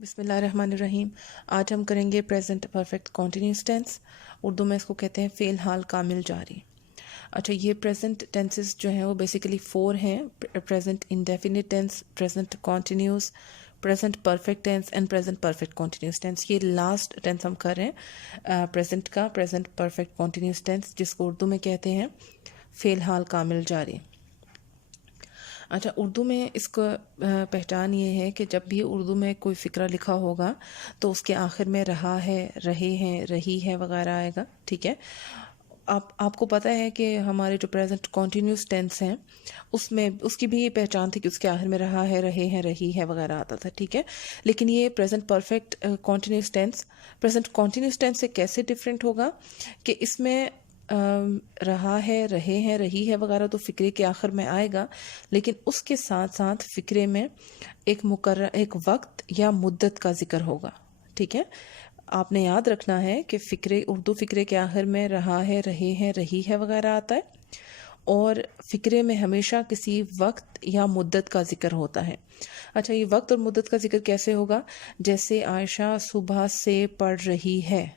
बिस्मिल्लाहिर्रहमानिर्रहीम। आज हम करेंगे present perfect continuous tense. Urdu में इसको कहते हैं फ़ेल हाल कामिल जारी। अच्छा, ये प्रेजेंट टेंसेस जो हैं वो बेसिकली 4 हैं: present indefinite tense, present continuous, present perfect tense and present perfect continuous tense. ये लास्ट टेंस हम कर रहे हैं प्रेजेंट का, प्रेजेंट परफेक्ट कॉन्टिन्यूस टेंस, जिसको उर्दू में कहते हैं फ़ेल हाल कामिल जारी। अच्छा, उर्दू में इसका पहचान ये है कि जब भी उर्दू में कोई फ़िक्रा लिखा होगा तो उसके आखिर में रहा है, रहे हैं, रही है वगैरह आएगा। ठीक है, आपको पता है कि हमारे जो प्रेजेंट कॉन्टिन्यूस टेंस हैं उसमें उसकी भी ये पहचान थी कि उसके आखिर में रहा है, रहे हैं, रही है वगैरह आता था। ठीक है, लेकिन ये present perfect continuous tense present continuous tense से कैसे डिफरेंट होगा कि इसमें रहा है, रहे हैं, रही है वगैरह तो फ़िक्रे के आखिर में आएगा, लेकिन उसके साथ साथ फ़िक्रे में एक वक्त या मुद्दत का ज़िक्र होगा। ठीक है, आपने याद रखना है कि उर्दू फ़िक्रे के आखिर में रहा है, रहे हैं, रही है वगैरह आता है, और फ़िक्रे में हमेशा किसी वक्त या मुद्दत का ज़िक्र होता है। अच्छा, ये वक्त और मुद्दत का ज़िक्र कैसे होगा? जैसे आयशा सुबह से पढ़ रही है।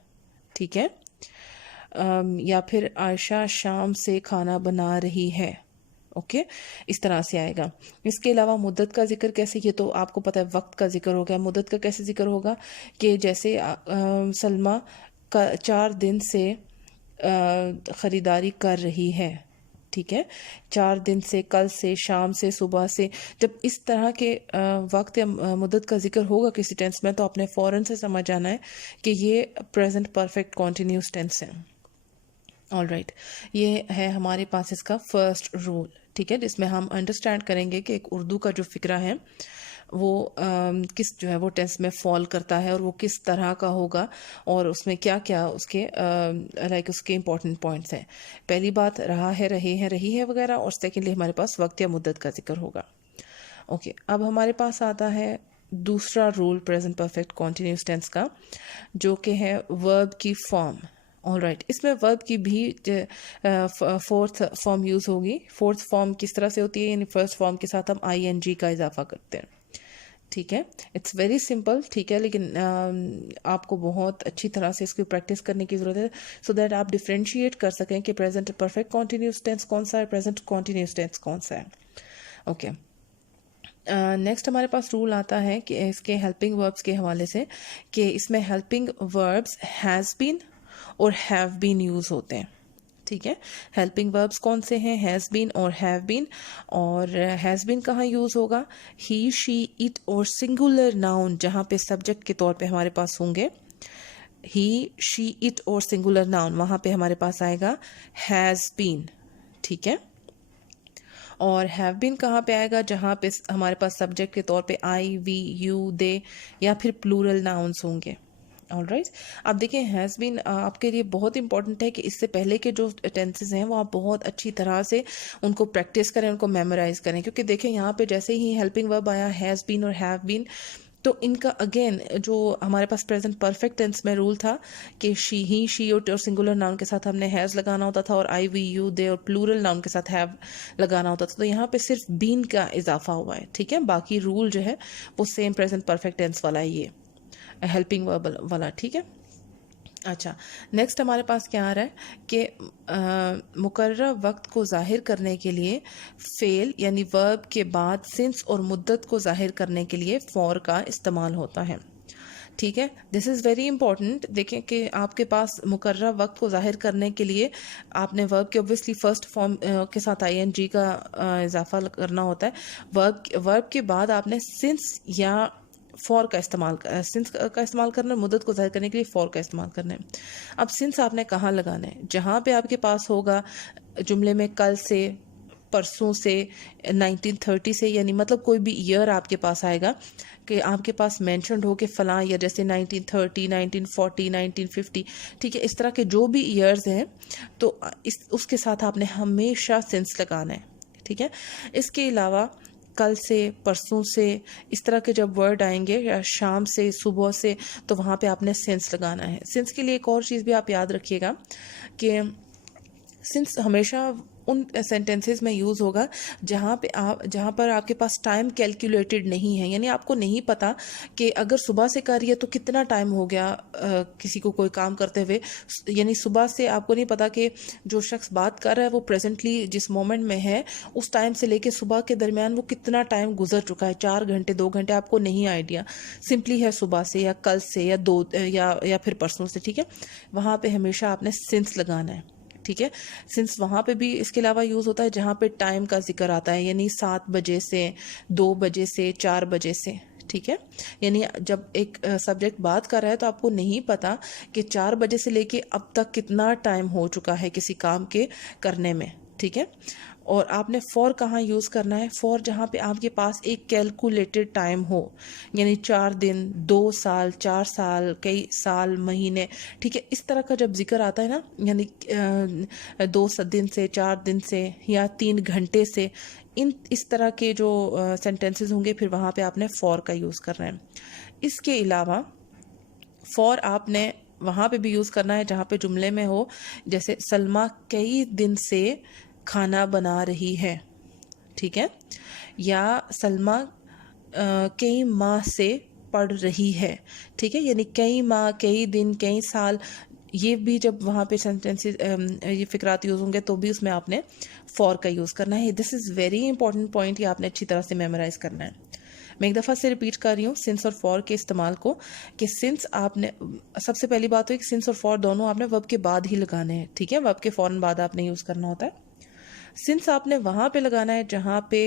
ठीक है, या फिर आयशा शाम से खाना बना रही है। ओके, इस तरह से आएगा। इसके अलावा मुद्दत का जिक्र कैसे, ये तो आपको पता है वक्त का जिक्र हो गया। मुद्दत का कैसे जिक्र होगा कि जैसे सलमा का 4 दिन से ख़रीदारी कर रही है। ठीक है, 4 दिन से, कल से, शाम से, सुबह से। जब इस तरह के वक्त या मुद्दत का जिक्र होगा किसी टेंस में तो आपने फ़ौरन से समझ जाना है कि ये प्रेजेंट परफेक्ट कॉन्टिन्यूस टेंस है। ऑल राइट, ये है हमारे पास इसका फर्स्ट रूल। ठीक है, जिसमें हम अंडरस्टैंड करेंगे कि एक उर्दू का जो फ़िक्रा है वो किस जो है वो टेंस में फॉल करता है और वो किस तरह का होगा और उसमें क्या क्या उसके उसके इंपॉर्टेंट पॉइंट्स हैं। पहली बात रहा है, रहे हैं, रही है वगैरह, और सेकेंडली हमारे पास वक्त या मुद्दत का जिक्र होगा। ओके, अब हमारे पास आता है दूसरा rule present perfect continuous tense का, जो कि है वर्ब की फॉर्म। ऑल राइट, इसमें वर्ब की भी फोर्थ फॉर्म यूज़ होगी। फोर्थ फॉर्म किस तरह से होती है, यानी फर्स्ट फॉर्म के साथ हम ING का इजाफा करते हैं। ठीक है, इट्स वेरी सिंपल। ठीक है, लेकिन आपको बहुत अच्छी तरह से इसकी प्रैक्टिस करने की ज़रूरत है सो दैट आप डिफ्रेंशिएट कर सकें कि प्रेजेंट परफेक्ट कॉन्टिन्यूस टेंस कौन सा है, प्रेजेंट कॉन्टिन्यूस टेंस कौन सा है। ओके, नेक्स्ट हमारे पास रूल आता है कि इसके हेल्पिंग वर्ब्स के हवाले से, कि इसमें हेल्पिंग वर्ब्स हैज़ बीन और हैव बीन यूज़ होते हैं। ठीक है, हेल्पिंग वर्ब्स कौन से हैं? हैज़ बीन और हैव बीन। और हैज़ बीन कहाँ यूज़ होगा? ही, शी, इट और सिंगुलर नाउन जहाँ पे सब्जेक्ट के तौर पे हमारे पास होंगे ही, शी, इट और सिंगुलर नाउन, वहाँ पे हमारे पास आएगा हैज़ बीन। ठीक है, और हैव बीन कहाँ पे आएगा? जहाँ पे हमारे पास सब्जेक्ट के तौर पे आई, वी, यू, दे या फिर प्लूरल नाउन्स होंगे। ऑल राइट, अब देखिए हैज़ बीन आपके लिए बहुत इंपॉर्टेंट है कि इससे पहले के जो टेंसेस हैं वो आप बहुत अच्छी तरह से उनको प्रैक्टिस करें, उनको मेमोराइज करें, क्योंकि देखिए यहाँ पे जैसे ही हेल्पिंग वर्ब आया हैज़ बीन और हैव बीन, तो इनका अगेन जो हमारे पास प्रेजेंट परफेक्ट टेंस में रूल था कि शी, ही, शी और सिंगुलर नाउन के साथ हमने हैज़ लगाना होता था, और आई, वी, यू, दे और प्लूरल नाउन के साथ हैव लगाना होता था। तो यहाँ पे सिर्फ बीन का इजाफा हुआ है। ठीक है, बाकी रूल जो है वो सेम प्रेजेंट परफेक्ट टेंस वाला है, ये हेल्पिंग वर्ब वाला। ठीक है, अच्छा, नेक्स्ट हमारे पास क्या आ रहा है कि मुकर्रर वक्त को ज़ाहिर करने के लिए फ़ेल यानी वर्ब के बाद सिंस और मुद्दत को ज़ाहिर करने के लिए फॉर का इस्तेमाल होता है। ठीक है, दिस इज़ वेरी इंपॉर्टेंट। देखें कि आपके पास मुकर्रर वक्त को ज़ाहिर करने के लिए आपने वर्ब के ऑब्वियसली फर्स्ट फॉर्म के साथ ING का इजाफा करना होता है। वर्ब के बाद आपने सिंस या फॉर का इस्तेमाल सिंस का इस्तेमाल करना है, मुद्दत को ज़ाहिर करने के लिए फॉर का इस्तेमाल करना है। अब सिंस आपने कहाँ लगाना है? जहाँ पे आपके पास होगा जुमले में कल से, परसों से, 1930 से, यानी मतलब कोई भी ईयर आपके पास आएगा कि आपके पास मेंशन्ड हो कि फ़लाँ ईयर, जैसे 1930, 1940, 1950। ठीक है, इस तरह के जो भी ईयर्स हैं तो उसके साथ आपने हमेशा सिंस लगाना है। ठीक है, इसके अलावा कल से, परसों से, इस तरह के जब वर्ड आएंगे, या शाम से, सुबह से, तो वहाँ पे आपने सिंस लगाना है। सिंस के लिए एक और चीज़ भी आप याद रखिएगा कि सिंस हमेशा उन सेंटेंसेस में यूज़ होगा जहाँ पर आपके पास टाइम कैलकुलेटेड नहीं है, यानी आपको नहीं पता कि अगर सुबह से कर रही है तो कितना टाइम हो गया किसी को कोई काम करते हुए, यानी सुबह से आपको नहीं पता कि जो शख्स बात कर रहा है वो प्रेजेंटली जिस मोमेंट में है उस टाइम से लेके सुबह के दरमियान वो कितना टाइम गुजर चुका है, 4 घंटे 2 घंटे, आपको नहीं आइडिया, सिंपली है सुबह से या कल से या या फिर परसों से, ठीक है। वहाँ पे हमेशा आपने सिंस लगाना है, ठीक है। सिंस वहाँ पे भी इसके अलावा यूज़ होता है जहाँ पे टाइम का जिक्र आता है, यानी 7 बजे से 2 बजे से 4 बजे से, ठीक है। यानी जब एक सब्जेक्ट बात कर रहा है तो आपको नहीं पता कि 4 बजे से लेके अब तक कितना टाइम हो चुका है किसी काम के करने में, ठीक है। और आपने फॉर कहाँ यूज़ करना है, फॉर जहाँ पे आपके पास एक कैलकुलेटेड टाइम हो, यानी 4 दिन, 2 साल, 4 साल, कई साल, महीने, ठीक है। इस तरह का जब जिक्र आता है ना, यानी 2 दिन से, 4 दिन से या 3 घंटे से, इस तरह के जो सेंटेंसेस होंगे फिर वहाँ पे आपने फॉर का यूज़ करना है। इसके अलावा फॉर आपने वहाँ पे भी यूज़ करना है जहाँ पे जुमले में हो, जैसे सलमा कई दिन से खाना बना रही है, ठीक है, या सलमा कई माह से पढ़ रही है, ठीक है। यानी कई माह, कई दिन, कई साल, ये भी जब वहाँ पे सेंटेंसेस ये फिक्रात यूज़ होंगे तो भी उसमें आपने फॉर का यूज़ करना है। This is very important point, ये आपने अच्छी तरह से मेमोराइज करना है। मैं एक दफ़ा से रिपीट कर रही हूँ सिंस और फॉर के इस्तेमाल को, कि सिंस आपने, सबसे पहली बात तो एक सिंस और फॉर दोनों आपने वर्ब के बाद ही लगाने हैं, ठीक है, वर्ब के फ़ौरन बाद आपने यूज़ करना होता है। सिंस आपने वहाँ पे लगाना है जहाँ पे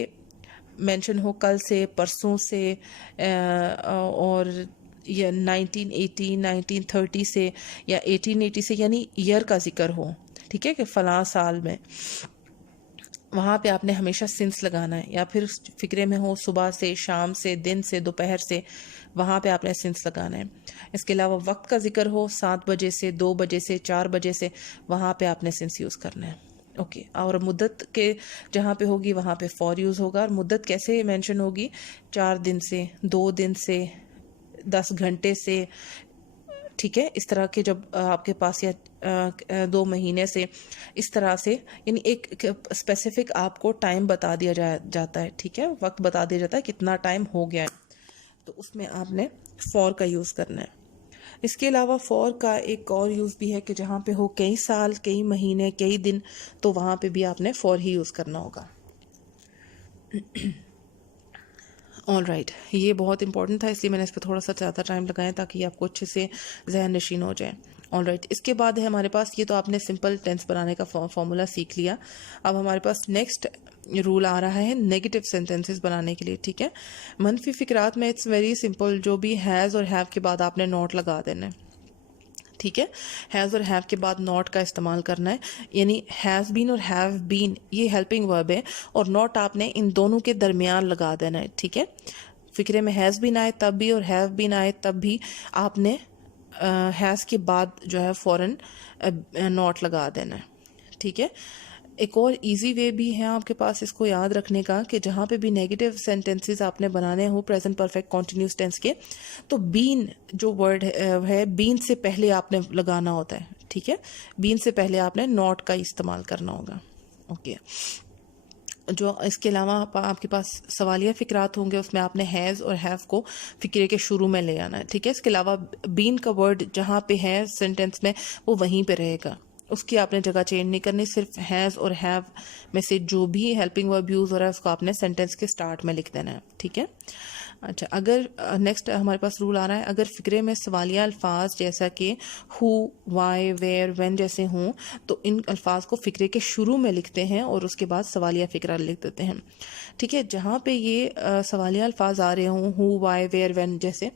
मेंशन हो कल से, परसों से, और या 1980, 1930 से या 1880 से, यानी ईयर का जिक्र हो, ठीक है, कि फ़लाँ साल में, वहाँ पे आपने हमेशा सिंस लगाना है। या फिर फिक्रे में हो सुबह से, शाम से, दिन से, दोपहर से, वहाँ पे आपने सिंस लगाना है। इसके अलावा वक्त का जिक्र हो 7 बजे से, 2 बजे से, 4 बजे से, वहाँ पे आपने सिंस यूज़ करना है, ओके। और मुद्दत के जहाँ पे होगी वहाँ पे फॉर यूज़ होगा। और मुद्दत कैसे मेंशन होगी, 4 दिन से, 2 दिन से, 10 घंटे से, ठीक है। इस तरह के जब आपके पास, या 2 महीने से, इस तरह से, यानी एक स्पेसिफिक आपको टाइम बता दिया जाता है, ठीक है, वक्त बता दिया जाता है कितना टाइम हो गया है, तो उसमें आपने फॉर का यूज़ करना है। इसके अलावा फॉर का एक और यूज़ भी है कि जहाँ पे हो कई साल, कई महीने, कई दिन, तो वहाँ पे भी आपने फॉर ही यूज़ करना होगा। ऑल राइट, ये बहुत इंपॉर्टेंट था इसलिए मैंने इस पर थोड़ा सा ज़्यादा टाइम लगाया ताकि आपको अच्छे से जहन नशीन हो जाए। ऑल राइट, इसके बाद है हमारे पास, ये तो आपने सिंपल टेंस बनाने का फॉर्मूला सीख लिया। अब हमारे पास नेक्स्ट रूल आ रहा है नेगेटिव सेंटेंसेस बनाने के लिए, ठीक है। मनफी फिक्रात में इट्स वेरी सिंपल, जो भी हैज़ और हैव के बाद आपने नॉट लगा देना है, ठीक है। हैज़ और हैव के बाद नॉट का इस्तेमाल करना है, यानी हैज़ बीन और हैव बीन ये हेल्पिंग वर्ब है, और नॉट आपने इन दोनों के दरमियान लगा देना है, ठीक है। फिक्रे में हैज़ बीन आए तब भी और हैव बीन आए तब भी आपने हैज़ के बाद जो है फ़ौरन नॉट लगा देना है, ठीक है। एक और इजी वे भी है आपके पास इसको याद रखने का, कि जहाँ पे भी नेगेटिव सेंटेंसेस आपने बनाने हो प्रेजेंट परफेक्ट कॉन्टिन्यूस टेंस के, तो बीन जो वर्ड है बीन से पहले आपने लगाना होता है, ठीक है। बीन से पहले आपने नॉट का इस्तेमाल करना होगा, ओके। जो इसके अलावा आपके पास सवालिया फिक्रात होंगे उसमें आपने हैज़ और हैव को फिक्रे के शुरू में ले आना है, ठीक है। इसके अलावा बीन का वर्ड जहाँ पे है सेंटेंस में वो वहीं पे रहेगा, उसकी आपने जगह चेंज नहीं करनी, सिर्फ हैज़ और हैव में से जो भी हेल्पिंग वर्ब यूज़ हो रहा है उसको आपने सेंटेंस के स्टार्ट में लिख देना है, ठीक है। अच्छा, अगर नेक्स्ट हमारे पास रूल आ रहा है, अगर फिक्रे में सवालिया अल्फाज जैसा कि हु, वाई, वेयर, व्हेन जैसे हों तो इन अल्फाज को फिक्रे के शुरू में लिखते हैं और उसके बाद सवालिया फिक्रा लिख देते हैं, ठीक है। जहाँ पे ये सवालिया अल्फाज आ रहे हों हु, वाई, वेयर, व्हेन जैसे,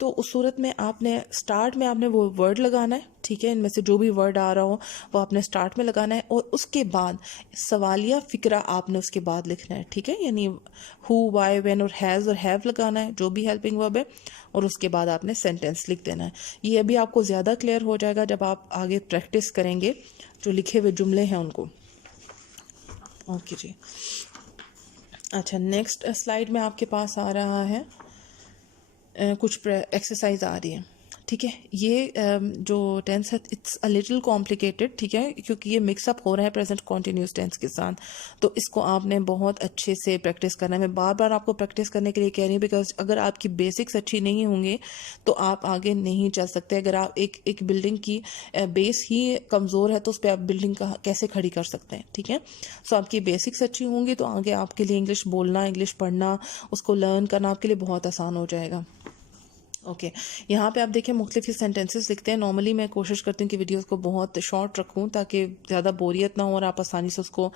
तो उस सूरत में आपने स्टार्ट में आपने वो वर्ड लगाना है, ठीक है। इनमें से जो भी वर्ड आ रहा हो वो आपने स्टार्ट में लगाना है, और उसके बाद सवालिया फिक्रा आपने उसके बाद लिखना है, ठीक है। यानी हु, वाई, व्हेन और हैज़ और हैव लगाना है जो भी हेल्पिंग वर्ब है, और उसके बाद आपने सेंटेंस लिख देना है। ये अभी आपको ज़्यादा क्लियर हो जाएगा जब आप आगे प्रैक्टिस करेंगे जो लिखे हुए जुमले हैं उनको, ओके जी। अच्छा, नेक्स्ट स्लाइड में आपके पास आ रहा है कुछ एक्सरसाइज आ रही है, ठीक है। ये जो टेंस है इट्स अ लिटिल कॉम्प्लिकेटेड, ठीक है, क्योंकि ये मिक्सअप हो रहा है प्रेजेंट कॉन्टिन्यूस टेंस के साथ। तो इसको आपने बहुत अच्छे से प्रैक्टिस करना है। मैं बार बार आपको प्रैक्टिस करने के लिए कह रही हूँ, बिकॉज अगर आपकी बेसिक्स अच्छी नहीं होंगे तो आप आगे नहीं चल सकते। अगर आप एक बिल्डिंग की बेस ही कमज़ोर है तो उस पर आप बिल्डिंग का कैसे खड़ी कर सकते हैं, ठीक है। सो आपकी बेसिक्स अच्छी होंगी तो आगे आपके लिए इंग्लिश बोलना, इंग्लिश पढ़ना, उसको लर्न करना आपके लिए बहुत आसान हो जाएगा। ओके यहाँ पे आप देखिए मुख्तलिफ सेंटेंसेस लिखते हैं। नॉर्मली मैं कोशिश करती हूँ कि वीडियोस को बहुत शॉर्ट रखूँ ताकि ज़्यादा बोरियत ना हो और आप आसानी से उसको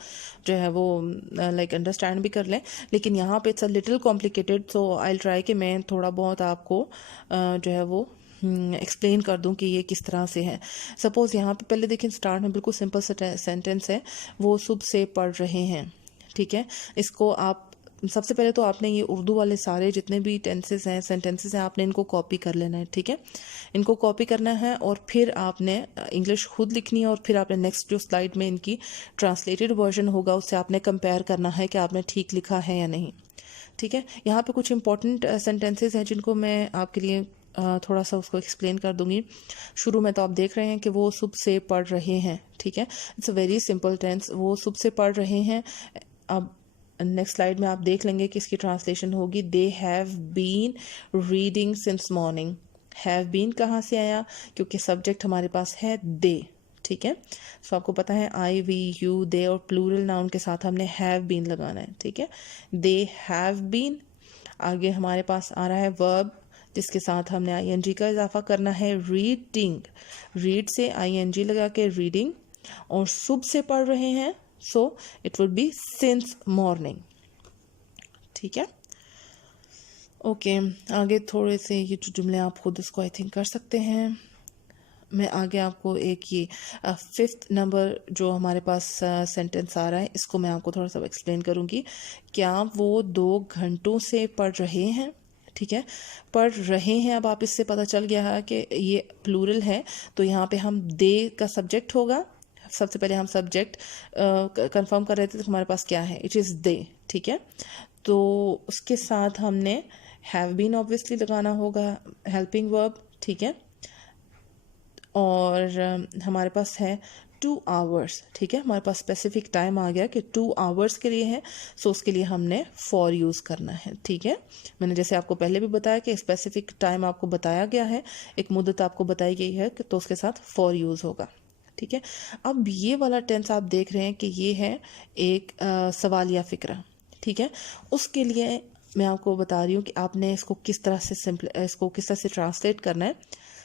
जो है वो लाइक अंडरस्टैंड भी कर लें। लेकिन यहाँ पे it's a little complicated, so I try कि मैं थोड़ा बहुत आपको जो है वो एक्सप्लेन कर दूं कि ये किस तरह से है। सपोज़ यहाँ पे पहले देखिए स्टार्ट में बिल्कुल सिंपल सेंटेंस है, वो सुबह से पढ़ रहे हैं, ठीक है। इसको आप सबसे पहले तो आपने ये उर्दू वाले सारे जितने भी टेंसेस हैं, सेंटेंसेस हैं, आपने इनको कॉपी कर लेना है, ठीक है। इनको कॉपी करना है और फिर आपने इंग्लिश खुद लिखनी है और फिर आपने नेक्स्ट जो स्लाइड में इनकी ट्रांसलेटेड वर्जन होगा उससे आपने कंपेयर करना है कि आपने ठीक लिखा है या नहीं, ठीक है। यहाँ पे कुछ इंपॉर्टेंट सेंटेंसेस हैं जिनको मैं आपके लिए थोड़ा सा उसको एक्सप्लेन कर दूंगी। शुरू में तो आप देख रहे हैं कि वो सुबह से पढ़ रहे हैं, ठीक है। It's a very simple tense, वो सुबह से पढ़ रहे हैं। अब नेक्स्ट स्लाइड में आप देख लेंगे कि इसकी ट्रांसलेशन होगी they have been reading since morning. Have been कहाँ से आया, क्योंकि सब्जेक्ट हमारे पास है दे, ठीक है। सो आपको पता है आई वी यू दे और प्लूरल नाउन के साथ हमने हैव बीन लगाना है, ठीक है। They have been. आगे हमारे पास आ रहा है वर्ब जिसके साथ हमने आईएनजी का इजाफा करना है, रीडिंग। रीड से आईएनजी लगा के रीडिंग, और सुबह से पढ़ रहे हैं सो it would B since morning, ठीक है। ओके आगे थोड़े से ये जो जुमले आप खुद इसको आई थिंक कर सकते हैं। मैं आगे आपको एक ये 5th नंबर जो हमारे पास सेंटेंस आ रहा है इसको मैं आपको थोड़ा सा एक्सप्लेन करूँगी। क्या वो 2 घंटों से पढ़ रहे हैं, ठीक है। पढ़ रहे हैं, अब आप इससे पता चल गया है कि ये प्लूरल है तो यहाँ पे हम दे का सब्जेक्ट होगा। सबसे पहले हम सब्जेक्ट कंफर्म कर रहे थे तो हमारे पास क्या है, इट इज़ दे, ठीक है। तो उसके साथ हमने हैव बीन ऑब्वियसली लगाना होगा, हेल्पिंग वर्ब, ठीक है। और हमारे पास है 2 आवर्स, ठीक है। हमारे पास स्पेसिफिक टाइम आ गया कि 2 आवर्स के लिए है, सो उसके लिए हमने फॉर यूज़ करना है, ठीक है। मैंने जैसे आपको पहले भी बताया कि स्पेसिफिक टाइम आपको बताया गया है, एक मुद्दत आपको बताई गई है कि तो उसके साथ फॉर यूज़ होगा, ठीक है। अब ये वाला टेंस आप देख रहे हैं कि ये है एक सवालिया फ़िक्रा, ठीक है। उसके लिए मैं आपको बता रही हूँ कि आपने इसको किस तरह से ट्रांसलेट करना है।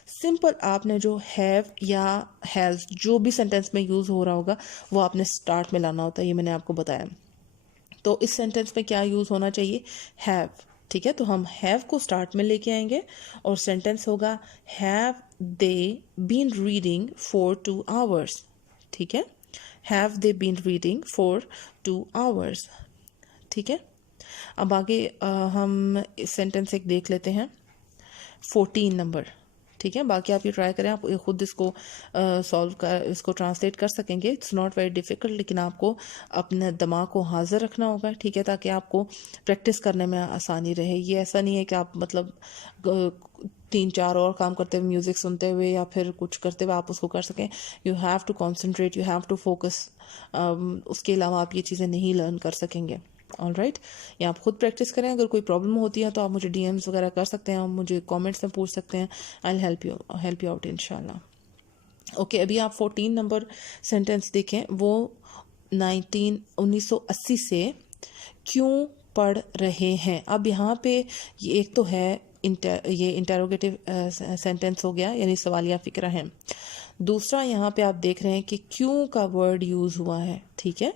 सिंपल आपने जो हैव या हैज़ जो भी सेंटेंस में यूज़ हो रहा होगा वो आपने स्टार्ट में लाना होता है, ये मैंने आपको बताया। तो इस सेंटेंस में क्या यूज़ होना चाहिए, हैव, ठीक है। तो हम हैव को स्टार्ट में लेके आएंगे और सेंटेंस होगा have they been reading for 2 hours, ठीक है। Have they been reading for 2 hours, ठीक है। अब आगे हम इस सेंटेंस एक देख लेते हैं 14 नंबर, ठीक है। बाकी आप ये ट्राई करें, आप खुद इसको इसको ट्रांसलेट कर सकेंगे। इट्स नॉट वेरी डिफ़िकल्ट, लेकिन आपको अपने दिमाग को हाजिर रखना होगा, ठीक है, ताकि आपको प्रैक्टिस करने में आसानी रहे। ये ऐसा नहीं है कि आप मतलब 3-4 और काम करते हुए, म्यूज़िक सुनते हुए या फिर कुछ करते हुए आप उसको कर सकें। You have to concentrate, you have to focus. उसके अलावा आप ये चीज़ें नहीं लर्न कर सकेंगे। ऑल राइट, या आप खुद प्रैक्टिस करें। अगर कोई प्रॉब्लम होती है तो आप मुझे डीएम्स वगैरह कर सकते हैं, आप मुझे कमेंट्स में पूछ सकते हैं। I will help you out इंशाल्लाह। ओके अभी आप 14 नंबर सेंटेंस देखें। वो 1980 से क्यों पढ़ रहे हैं। अब यहाँ पे ये एक तो है ये इंटरोगेटिव सेंटेंस हो गया, यानी सवालिया फ़िक्रा है। दूसरा यहाँ पे आप देख रहे हैं कि क्यों का वर्ड यूज़ हुआ है, ठीक है।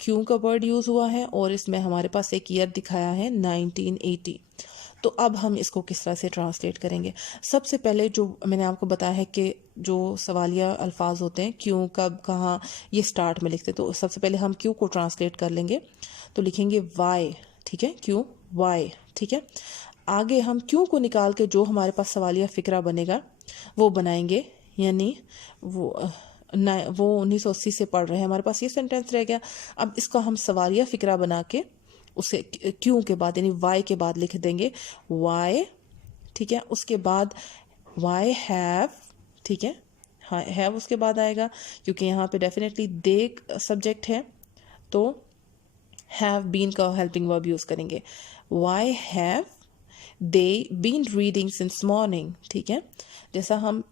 क्यों का वर्ड यूज़ हुआ है और इसमें हमारे पास एक ईयर दिखाया है 1980। तो अब हम इसको किस तरह से ट्रांसलेट करेंगे। सबसे पहले जो मैंने आपको बताया है कि जो सवालिया अल्फाज होते हैं क्यों, कब, कहाँ, ये स्टार्ट में लिखते। तो सबसे पहले हम क्यों को ट्रांसलेट कर लेंगे, तो लिखेंगे वाई, ठीक है, क्यों वाई, ठीक है। आगे हम क्यों को निकाल के जो हमारे पास सवालिया फ़िक्रा बनेगा वो बनाएंगे, यानी वो 1980 से पढ़ रहे हैं। हमारे पास ये सेंटेंस रह गया। अब इसको हम सवालिया फ़िक्रा बना के उसे क्यों के बाद यानी वाई के बाद लिख देंगे वाई, ठीक है। उसके बाद वाई हैव, ठीक है, हाँ हैव उसके बाद आएगा क्योंकि यहाँ पे डेफिनेटली दे सब्जेक्ट है, तो हैव बीन का हेल्पिंग वर्ब यूज़ करेंगे। Why have they been reading since morning, ठीक है। जैसा हम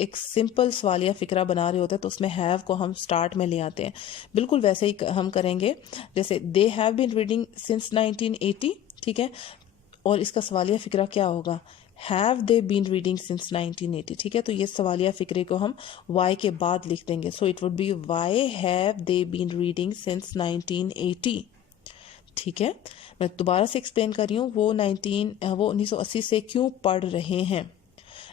एक सिंपल सवालिया फ़िक्रा बना रहे होते हैं तो उसमें हैव को हम स्टार्ट में ले आते हैं, बिल्कुल वैसे ही हम करेंगे। जैसे they have been reading since 1980, ठीक है, और इसका सवालिया फ़िक्रा क्या होगा, have they been reading since 1980, ठीक है। तो ये सवालिया फ़िक्रे को हम वाई के बाद लिख देंगे। So it would be why have they been reading since 1980, ठीक है। मैं दोबारा से एक्सप्लेन कर रही हूँ, वो 1980 से क्यों पढ़ रहे हैं।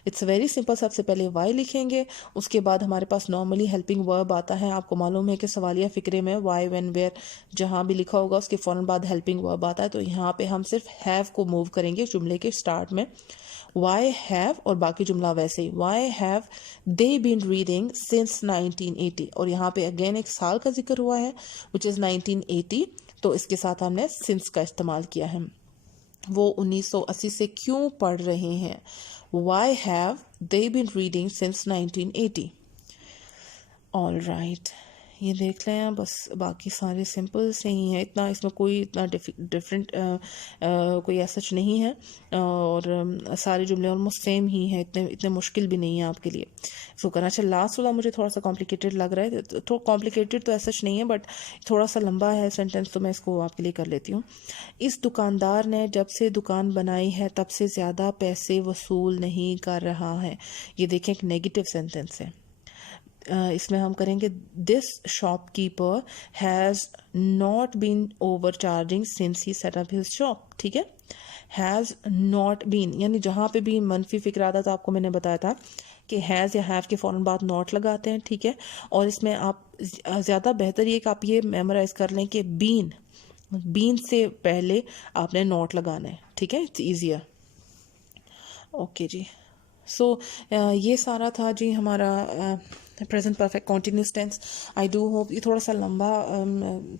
It's very simple. सबसे पहले वाई लिखेंगे, उसके बाद हमारे पास नॉर्मली हेल्पिंग वर्ब आता है। आपको मालूम है कि सवालिया फ़िक्रे में वाई, व्हेन, वेयर जहाँ भी लिखा होगा उसके फ़ौरन बाद हेल्पिंग वर्ब आता है। तो यहाँ पे हम सिर्फ हैव को मूव करेंगे जुमले के स्टार्ट में, वाई हैव, और बाकी जुमला वैसे ही, why have they been reading since 1980, और यहाँ पे अगेन एक साल का जिक्र हुआ है विच इज़ 1980, तो इसके साथ हमने सिंस का इस्तेमाल किया है। वो 1980 से क्यों पढ़ रहे हैं, why have they been reading since 1980। All right, ये देख लें, बस बाकी सारे सिंपल से ही हैं, इतना इसमें कोई इतना डिफरेंट कोई ऐसा नहीं है, और सारे जुमले ऑलमोस्ट सेम ही हैं, इतने मुश्किल भी नहीं है आपके लिए इसको करना। अच्छा, लास्ट वाला मुझे थोड़ा सा कॉम्प्लिकेटेड लग रहा है, तो कॉम्प्लिकेटेड तो ऐसा नहीं है बट थोड़ा सा लंबा है सेंटेंस, तो मैं इसको आपके लिए कर लेती हूँ। इस दुकानदार ने जब से दुकान बनाई है तब से ज़्यादा पैसे वसूल नहीं कर रहा है। ये देखें, एक नेगेटिव सेंटेंस है। इसमें हम करेंगे this shopkeeper has not been overcharging since he set up his shop, ठीक है। हैज़ नॉट बीन यानी जहाँ पे भी मनफी फिक्र आता था आपको मैंने बताया था कि हैज़ या हैव के फ़ौरन बाद नॉट लगाते हैं, ठीक है। और इसमें आप ज़्यादा बेहतर ये कि आप ये मेमोराइज कर लें कि बीन से पहले आपने नॉट लगाना है, ठीक है, इट्स ईजियर। ओके जी, सो ये सारा था जी हमारा present perfect continuous tense. I do hope, ये थोड़ा सा लंबा,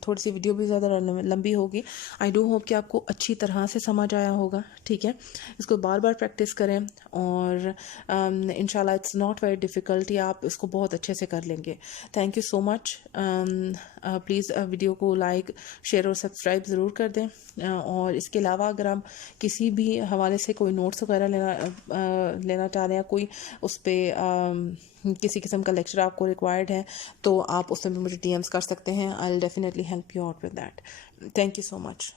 थोड़ी सी वीडियो भी ज़्यादा लंबी होगी। आई डू होप कि आपको अच्छी तरह से समझ आया होगा, ठीक है। इसको बार बार प्रैक्टिस करें और इंशाल्लाह इट्स नॉट वेरी डिफ़िकल्ट, या आप इसको बहुत अच्छे से कर लेंगे। Thank you so much. Please video को लाइक, शेयर और सब्सक्राइब ज़रूर कर दें। और इसके अलावा अगर आप किसी भी हवाले से कोई नोट्स वगैरह लेना चाह रहे हैं, कोई उस पर किसी किस्म का लेक्चर आपको रिक्वायर्ड है, तो आप उसमें भी मुझे DMs कर सकते हैं। I will definitely help you out with that. Thank you so much.